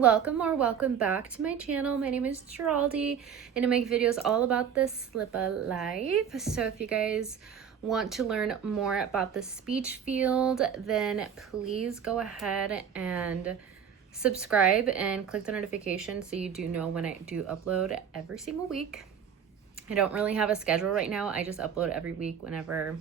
welcome or welcome back to my channel. My name is Geraldi and I make videos all about the slippa life. So if you guys want to learn more about the speech field, then please go ahead and subscribe and click the notification so you do know when I do upload every single week. I don't really have a schedule right now. I just upload every week whenever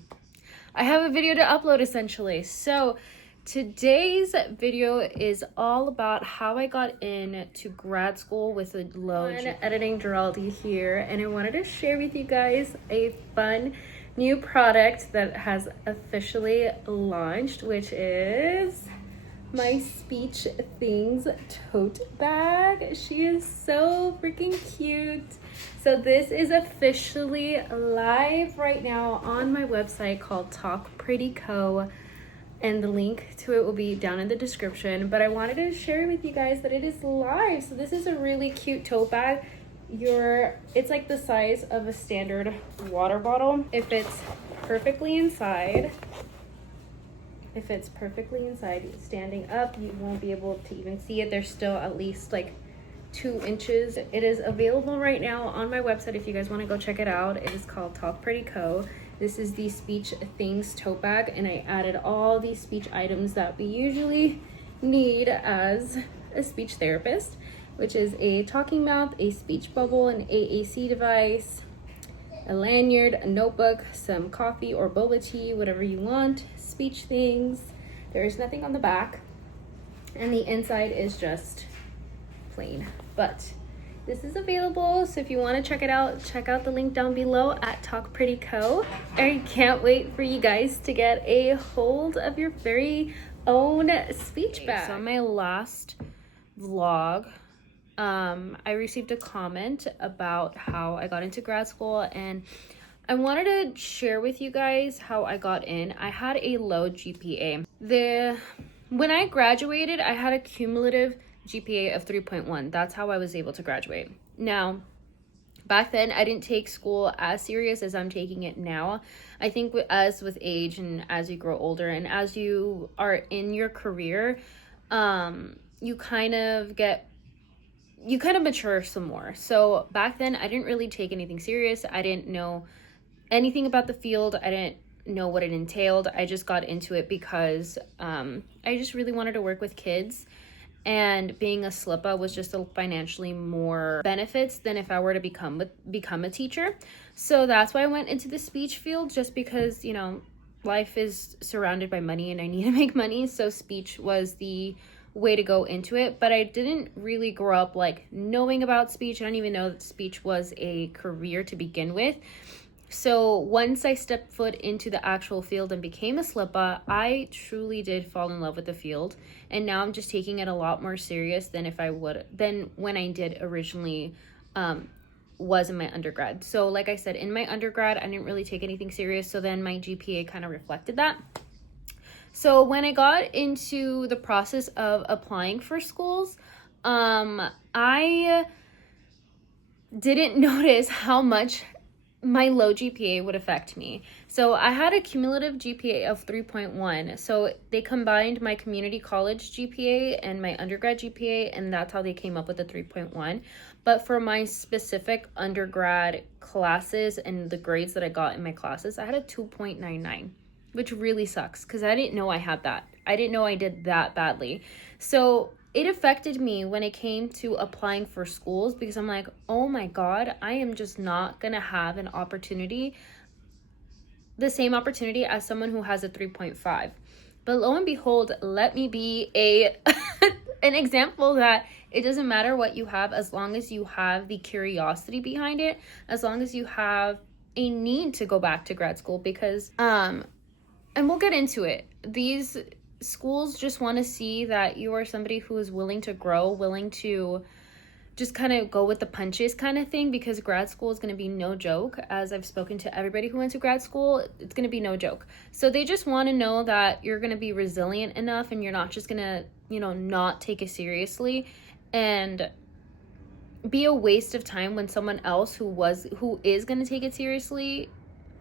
I have a video to upload, essentially. So today's video is all about how I got into grad school with a low GPA. Editing Geraldi here, and I wanted to share with you guys a fun new product that has officially launched, which is my Speech Things tote bag. She is so freaking cute. So this is officially live right now on my website called Talk Pretty Co. And the link to it will be down in the description. But I wanted to share with you guys that it is live. So this is a really cute tote bag. It's like the size of a standard water bottle. It fits perfectly inside. Standing up, you won't be able to even see it. There's still at least like 2 inches. It is available right now on my website if you guys want to go check it out. It is called Talk Pretty Co. This is the Speech Things tote bag, and I added all these speech items that we usually need as a speech therapist, which is a talking mouth, a speech bubble, an AAC device, a lanyard, a notebook, some coffee or boba tea, whatever you want, speech things. There is nothing on the back, and the inside is just plain, but this is available, so if you want to check it out, check out the link down below at Talk Pretty Co. I can't wait for you guys to get a hold of your very own speech bag. So on my last vlog, I received a comment about how I got into grad school, and I wanted to share with you guys how I got in. I had a low GPA. When I graduated, I had a cumulative GPA of 3.1. That's how I was able to graduate. Now, back then, I didn't take school as serious as I'm taking it now. I think as with age and as you grow older and as you are in your career, you kind of mature some more. So back then, I didn't really take anything serious. I didn't know anything about the field. I didn't know what it entailed. I just got into it because I just really wanted to work with kids. And being a slippa was just a financially more benefits than if I were to become a teacher. So that's why I went into the speech field, just because, you know, life is surrounded by money and I need to make money. So speech was the way to go into it. But I didn't really grow up like knowing about speech. I didn't even know that speech was a career to begin with. So once I stepped foot into the actual field and became a slippa, I truly did fall in love with the field. And now I'm just taking it a lot more serious than when I did originally was in my undergrad. So like I said, in my undergrad, I didn't really take anything serious. So then my GPA kind of reflected that. So when I got into the process of applying for schools, I didn't notice how much my low GPA would affect me. So I had a cumulative GPA of 3.1. So they combined my community college GPA and my undergrad GPA, and that's how they came up with the 3.1. But for my specific undergrad classes and the grades that I got in my classes, I had a 2.99, which really sucks because I didn't know I had that. I didn't know I did that badly. So it affected me when it came to applying for schools, because I'm like, oh my God, I am just not going to have the same opportunity as someone who has a 3.5. But lo and behold, let me be an example that it doesn't matter what you have, as long as you have the curiosity behind it, as long as you have a need to go back to grad school, because, and we'll get into it. These schools just want to see that you are somebody who is willing to grow, willing to just kind of go with the punches kind of thing, because grad school is going to be no joke. As I've spoken to everybody who went to grad school, it's going to be no joke. So they just want to know that you're going to be resilient enough and you're not just going to, you know, not take it seriously and be a waste of time when someone else who is going to take it seriously,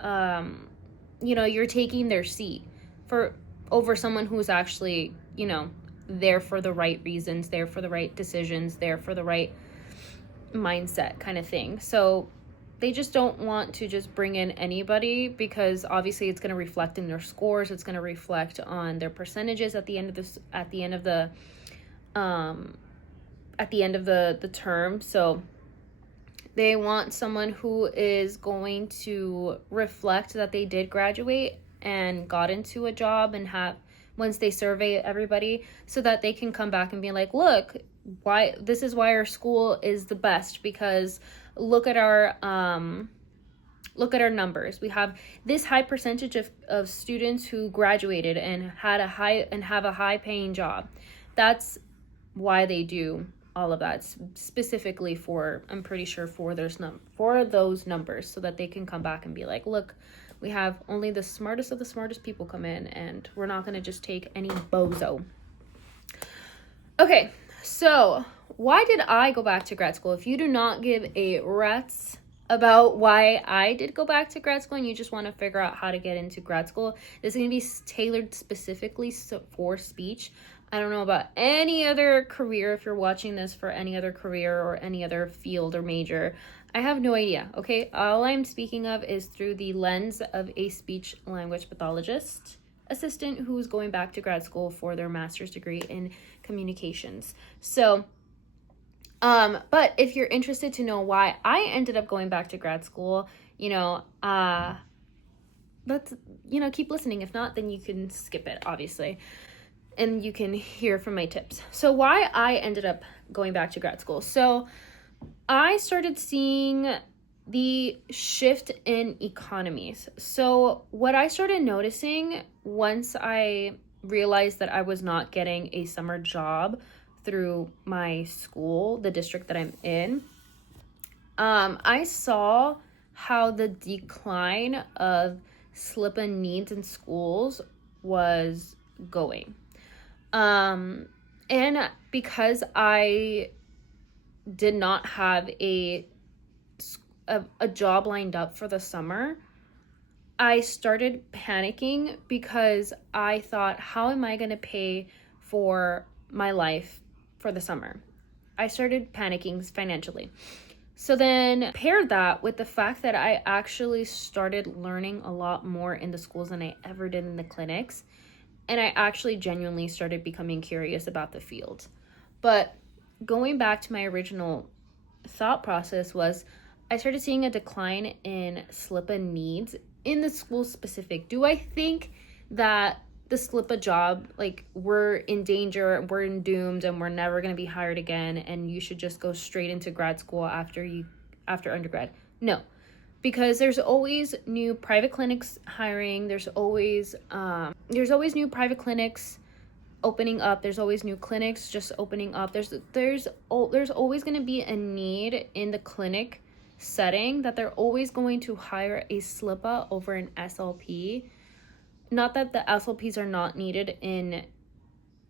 you know, you're taking their seat over someone who's actually, you know, there for the right reasons, there for the right decisions, there for the right mindset kind of thing. So they just don't want to just bring in anybody, because obviously it's going to reflect in their scores. It's going to reflect on their percentages at the end of this, at the end of the term. So they want someone who is going to reflect that they did graduate and got into a job, and have, once they survey everybody, so that they can come back and be like, look, this is why our school is the best, because look at our numbers. We have this high percentage of students who graduated and have a high paying job. That's why they do all of that, specifically for, I'm pretty sure, for those numbers, so that they can come back and be like, look, we have only the smartest of the smartest people come in, and we're not going to just take any bozo. Okay, so why did I go back to grad school? If you do not give a rat's about why I did go back to grad school, and you just want to figure out how to get into grad school, this is going to be tailored specifically for speech. I don't know about any other career. If you're watching this for any other career or any other field or major, I have no idea, okay? All I'm speaking of is through the lens of a speech language pathologist assistant who is going back to grad school for their master's degree in communications. So, but if you're interested to know why I ended up going back to grad school, let's, keep listening. If not, then you can skip it, obviously, and you can hear from my tips. So why I ended up going back to grad school. So I started seeing the shift in economies. So what I started noticing once I realized that I was not getting a summer job through my school, the district that I'm in, I saw how the decline of SLPA needs in schools was going. And because I did not have a job lined up for the summer, I started panicking, because I thought, how am I going to pay for my life for the summer? I started panicking financially. So then paired that with the fact that I actually started learning a lot more in the schools than I ever did in the clinics. And I actually genuinely started becoming curious about the field. But going back to my original thought process was, I started seeing a decline in SLPA needs in the school specific. Do I think that the SLPA job, like, we're in danger, we're doomed, and we're never going to be hired again, and you should just go straight into grad school after undergrad? No, because there's always new private clinics hiring. There's always new private clinics opening up. There's always new clinics just opening up. There's always going to be a need in the clinic setting that they're always going to hire a SLPA over an SLP. Not that the SLPs are not needed in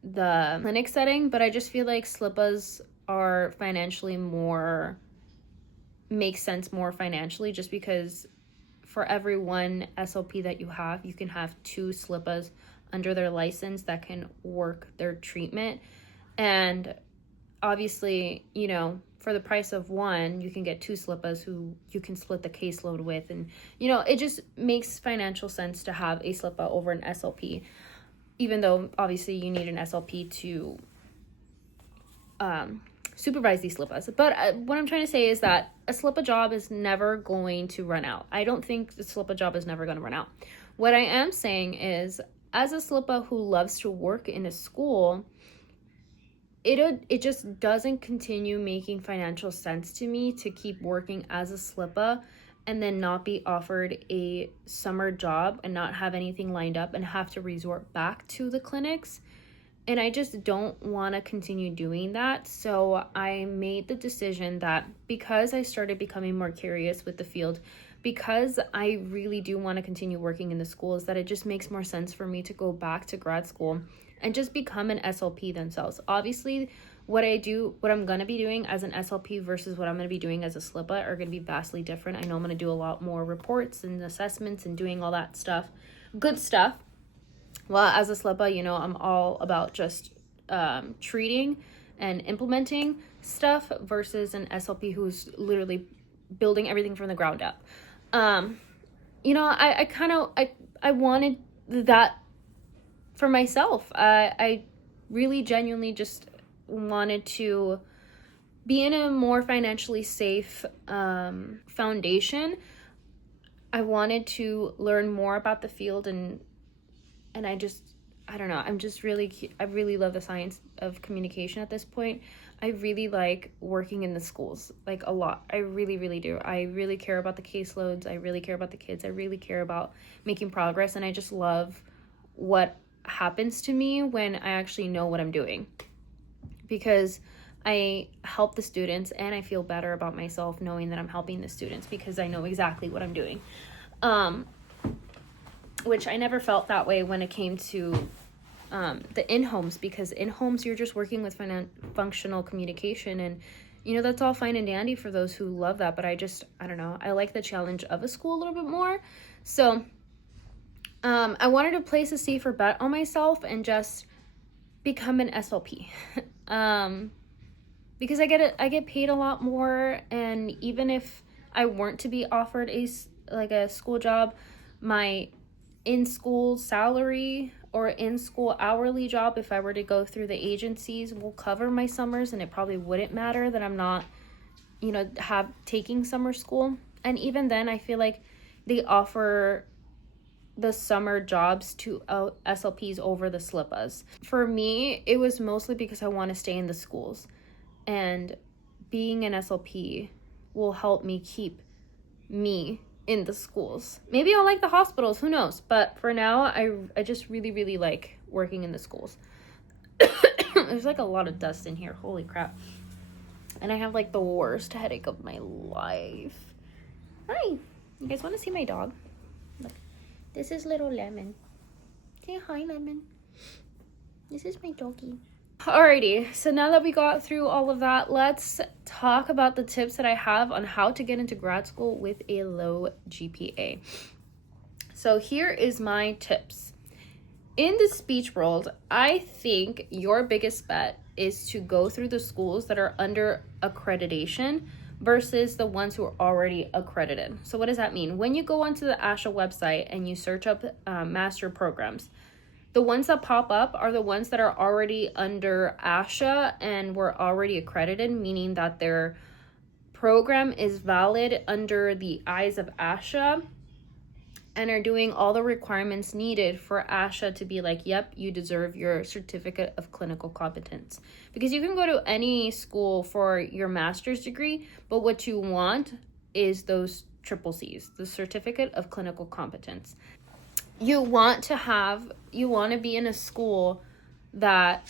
the clinic setting, but I just feel like SLPAs are makes sense more financially, just because for every one SLP that you have, you can have 2 SLPAs under their license that can work their treatment. And obviously, for the price of one, you can get 2 SLPAs who you can split the caseload with. And, it just makes financial sense to have a SLPA over an SLP, even though obviously you need an SLP to supervise these SLPAs. But what I'm trying to say is that a SLPA job is never going to run out. I don't think the SLPA job is never going to run out. What I am saying is, as a SLPA who loves to work in a school, it just doesn't continue making financial sense to me to keep working as a SLPA and then not be offered a summer job and not have anything lined up and have to resort back to the clinics. And I just don't want to continue doing that. So I made the decision that, because I started becoming more curious with the field, because I really do want to continue working in the schools, that it just makes more sense for me to go back to grad school and just become an SLP themselves. Obviously, what I'm going to be doing as an SLP versus what I'm going to be doing as a SLPA are going to be vastly different. I know I'm going to do a lot more reports and assessments and doing all that stuff, good stuff. Well, as a SLPA, I'm all about just treating and implementing stuff versus an SLP who's literally building everything from the ground up. You know, I wanted that for myself. I really genuinely just wanted to be in a more financially safe foundation. I wanted to learn more about the field, and I don't know, I really love the science of communication at this point. I really like working in the schools, like a lot. I really, really do. I really care about the caseloads. I really care about the kids. I really care about making progress, and I just love what happens to me when I actually know what I'm doing, because I help the students and I feel better about myself knowing that I'm helping the students because I know exactly what I'm doing. Which I never felt that way when it came to the in-homes, because in-homes you're just working with functional communication, and you know, that's all fine and dandy for those who love that, but I don't know, I like the challenge of a school a little bit more. So I wanted to place a safer bet on myself and just become an SLP. Because I get paid a lot more, and even if I weren't to be offered a school job, my in-school salary or in-school hourly job, if I were to go through the agencies, will cover my summers, and it probably wouldn't matter that I'm not, you know, taking summer school. And even then, I feel like they offer the summer jobs to SLPs over the SLPAs. For me, it was mostly because I want to stay in the schools, and being an SLP will help me keep me in the schools. Maybe I'll like the hospitals, who knows? But for now, I just really, really like working in the schools. There's like a lot of dust in here, holy crap. And I have like the worst headache of my life. Hi, you guys want to see my dog? Look, this is little Lemon. Say hi, Lemon. This is my doggy. Alrighty, so now that we got through all of that, let's talk about the tips that I have on how to get into grad school with a low GPA. So here is my tips. In the speech world, I think your biggest bet is to go through the schools that are under accreditation versus the ones who are already accredited. So what does that mean? When you go onto the ASHA website and you search up master programs, the ones that pop up are the ones that are already under ASHA and were already accredited, meaning that their program is valid under the eyes of ASHA and are doing all the requirements needed for ASHA to be like, yep, you deserve your certificate of clinical competence. Because you can go to any school for your master's degree, but what you want is those triple C's, the certificate of clinical competence. You want to be in a school that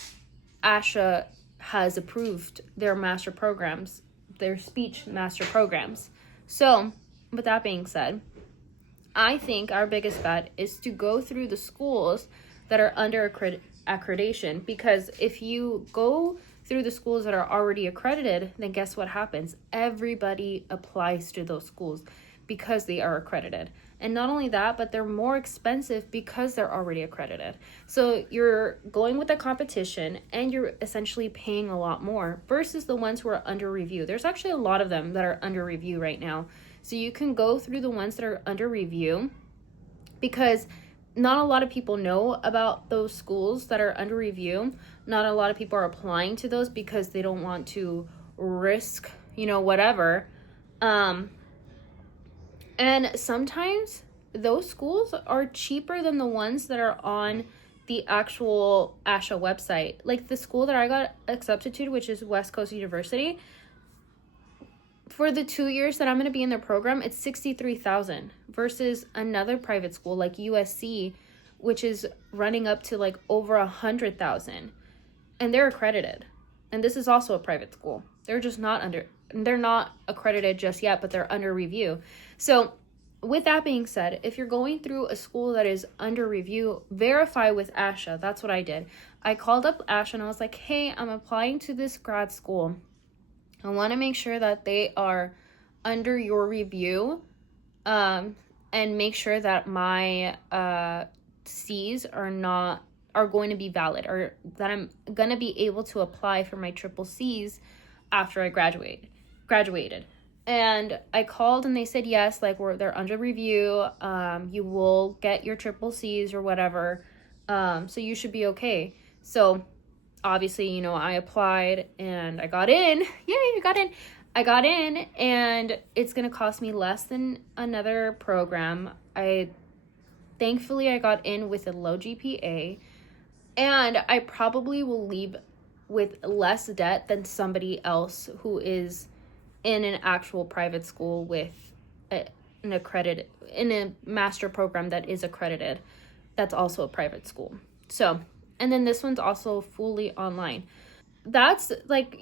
ASHA has approved their master programs, their speech master programs. So with that being said, I think our biggest bet is to go through the schools that are under accreditation, because if you go through the schools that are already accredited, then guess what happens? Everybody applies to those schools because they are accredited. And not only that, but they're more expensive because they're already accredited. So you're going with the competition and you're essentially paying a lot more versus the ones who are under review. There's actually a lot of them that are under review right now. So you can go through the ones that are under review, because not a lot of people know about those schools that are under review. Not a lot of people are applying to those because they don't want to risk, whatever. And sometimes those schools are cheaper than the ones that are on the actual ASHA website. Like the school that I got accepted to, which is West Coast University, for the 2 years that I'm going to be in their program, it's $63,000 versus another private school like USC, which is running up to like over $100,000, and they're accredited. And this is also a private school. They're not accredited just yet, but they're under review. So with that being said, if you're going through a school that is under review, verify with ASHA. That's what I did. I called up ASHA and I was like, hey, I'm applying to this grad school. I want to make sure that they are under your review, and make sure that my C's are not are going to be valid, or that I'm going to be able to apply for my triple C's after I graduated. And I called and they said yes, like they're under review. You will get your triple C's or whatever. So you should be okay. So obviously, you know, I applied and I got in. Yay, I got in. I got in, and it's going to cost me less than another program. Thankfully I got in with a low GPA, and I probably will leave with less debt than somebody else who is in an actual private school with an accredited, in a master program that is accredited, that's also a private school. So, and then this one's also fully online. That's like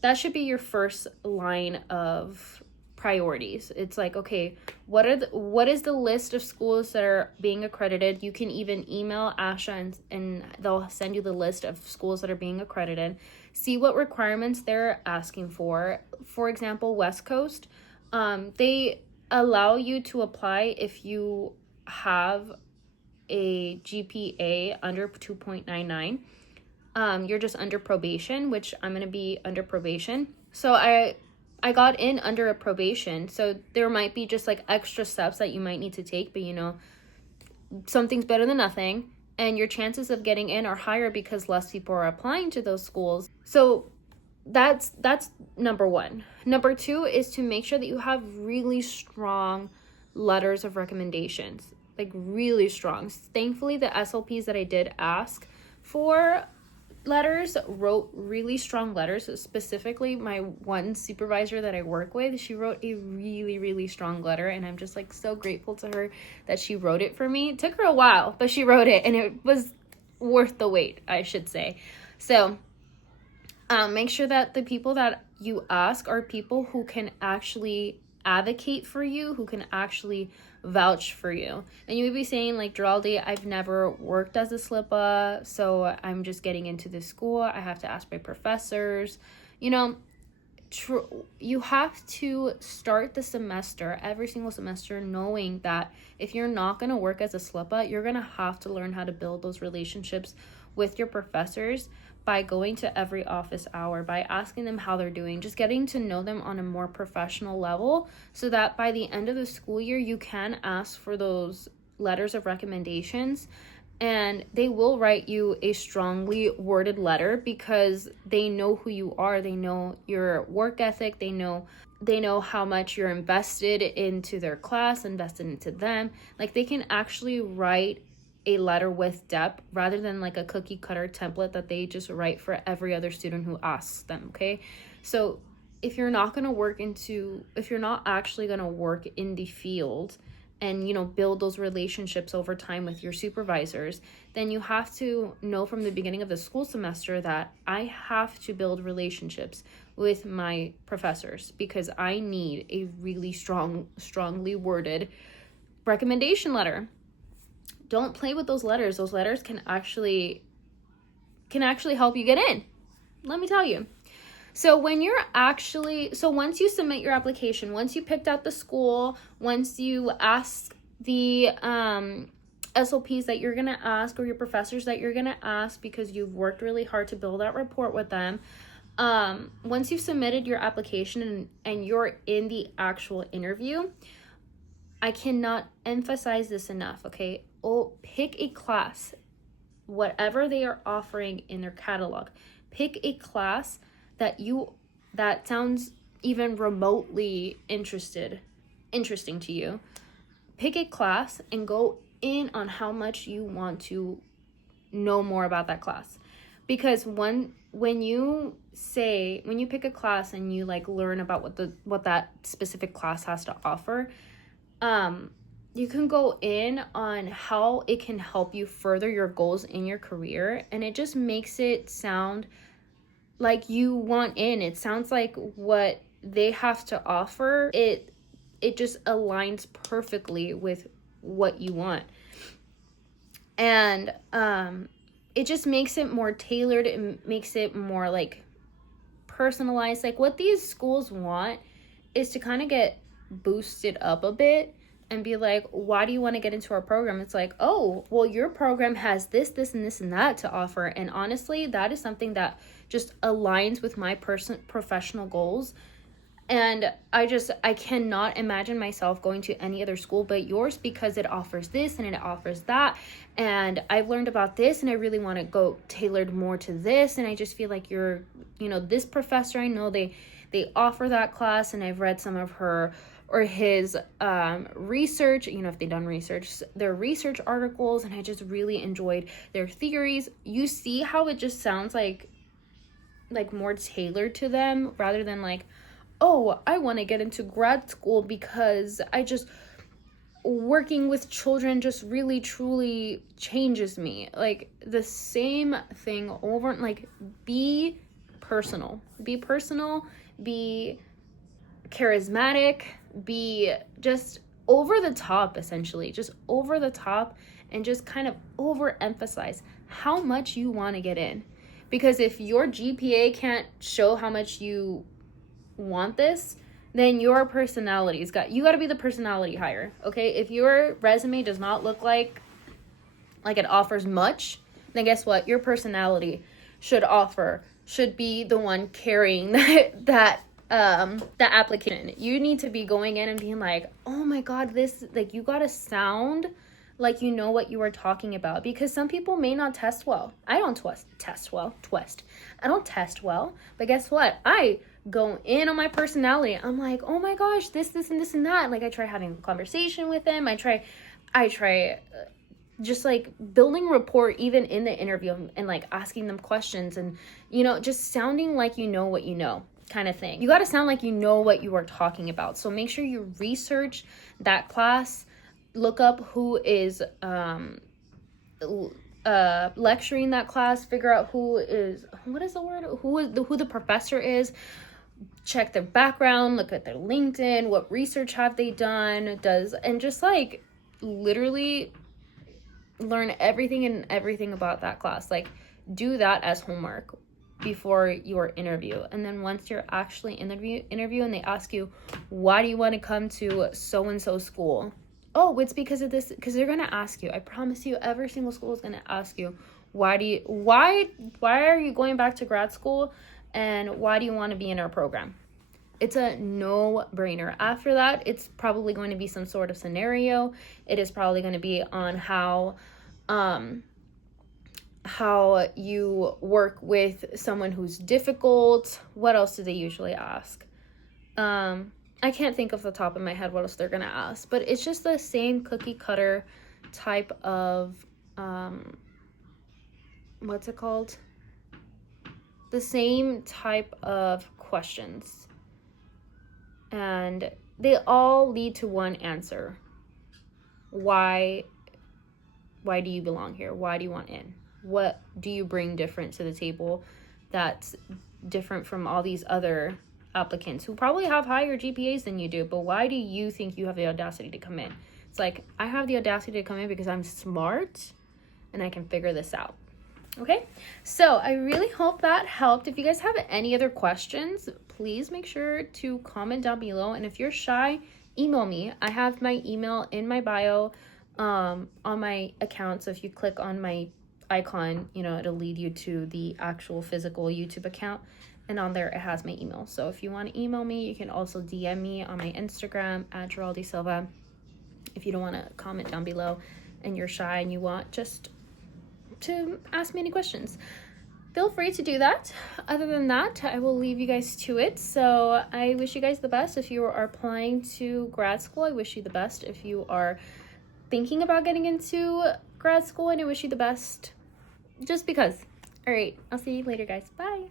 that should be your first line of priorities. It's like, okay, what is the list of schools that are being accredited? You can even email Asha and they'll send you the list of schools that are being accredited. See what requirements they're asking for. For example, West Coast, they allow you to apply if you have a GPA under 2.99. You're just under probation, which I'm going to be under probation. So I got in under a probation. So there might be just like extra steps that you might need to take, but you know, something's better than nothing. And your chances of getting in are higher because less people are applying to those schools. So that's number one. Number two is to make sure that you have really strong letters of recommendations, like really strong. Thankfully, the SLPs that I did ask for letters wrote really strong letters. Specifically, my one supervisor that I work with, she wrote a really, really strong letter, and I'm just like so grateful to her that she wrote it for me. It took her a while, but she wrote it, and it was worth the wait, I should say. So make sure that the people that you ask are people who can actually advocate for you, who can actually vouch for you. And you would be saying like, Geraldi, I've never worked as a slippa, so I'm just getting into this school. I have to ask my professors. You know, you have to start the semester, every single semester, knowing that if you're not going to work as a slippa, you're going to have to learn how to build those relationships with your professors by going to every office hour, by asking them how they're doing, just getting to know them on a more professional level, so that by the end of the school year, you can ask for those letters of recommendations, and they will write you a strongly worded letter because they know who you are. They know your work ethic. They know how much you're invested into their class, invested into them. Like, they can actually write a letter with depth rather than like a cookie cutter template that they just write for every other student who asks them. Okay, so if you're not actually going to work in the field and, you know, build those relationships over time with your supervisors, then you have to know from the beginning of the school semester that I have to build relationships with my professors because I need a really strongly worded recommendation letter. Don't play with those letters. Those letters can actually help you get in. Let me tell you. So once you submit your application, once you picked out the school, once you ask the SLPs that you're going to ask, or your professors that you're going to ask because you've worked really hard to build that rapport with them, once you've submitted your application and you're in the actual interview, I cannot emphasize this enough, okay? Pick a class, whatever they are offering in their catalog. Pick a class that sounds even remotely interesting to you. Pick a class and go in on how much you want to know more about that class. Because when you pick a class and you like learn about what that specific class has to offer, you can go in on how it can help you further your goals in your career, and it just makes it sound like you want in. It sounds like what they have to offer, it just aligns perfectly with what you want. And it just makes it more tailored. It makes it more like personalized. Like, what these schools want is to kind of get boosted up a bit and be like, why do you want to get into our program? It's like, oh, well, your program has this, this, and this, and that to offer. And honestly, that is something that just aligns with my professional goals. And I cannot imagine myself going to any other school but yours, because it offers this and it offers that. And I've learned about this and I really want to go tailored more to this. And I just feel like you're, this professor, I know they offer that class, and I've read some of her or his research, if they've done research, their research articles, and I just really enjoyed their theories. You see how it just sounds like more tailored to them, rather than like, oh, I want to get into grad school because working with children just really truly changes me. Like, the same thing over, like, be personal, be charismatic, be just over the top, essentially, just over the top, and just kind of overemphasize how much you want to get in. Because if your GPA can't show how much you want this, then your personality's you got to be the personality hire. Okay, if your resume does not look like it offers much, then guess what? Your personality should be the one carrying that application. You need to be going in and being like, oh my god, this, like, you got to sound like you know what you are talking about, because some people may not test well. I don't test well, but guess what? I go in on my personality. I'm like, oh my gosh, this and this and that. Like, I try having a conversation with them. I try just like building rapport even in the interview, and like asking them questions, and just sounding like you know what you know, kind of thing. You got to sound like you know what you are talking about. So make sure you research that class, look up who is lecturing that class, figure out who the professor is, check their background, look at their LinkedIn, what research have they done, and just like literally learn everything about that class. Like, do that as homework before your interview. And then once you're actually interview and they ask you, why do you want to come to so-and-so school? Oh, it's because of this, because they're going to ask you. I promise you, every single school is going to ask you, why are you going back to grad school, and why do you want to be in our program? It's a no-brainer. After that, it's probably going to be some sort of scenario. It is probably going to be on how you work with someone who's difficult. What else do they usually ask? I can't think off the top of my head what else they're going to ask, but it's just the same cookie cutter type of, what's it called? The same type of questions. And they all lead to one answer. Why do you belong here? Why do you want in? What do you bring different to the table that's different from all these other applicants who probably have higher GPAs than you do, but why do you think you have the audacity to come in? It's like, I have the audacity to come in because I'm smart and I can figure this out. Okay, so I really hope that helped. If you guys have any other questions, please make sure to comment down below. And if you're shy, email me. I have my email in my bio on my account. So if you click on my icon, it'll lead you to the actual physical YouTube account. And on there, it has my email. So if you want to email me, you can also DM me on my Instagram at Geraldi Silva. If you don't want to comment down below and you're shy and you want just to ask me any questions, feel free to do that. Other than that, I will leave you guys to it. So I wish you guys the best. If you are applying to grad school, I wish you the best. If you are thinking about getting into grad school, and I wish you the best just because. All right, I'll see you later, guys. Bye.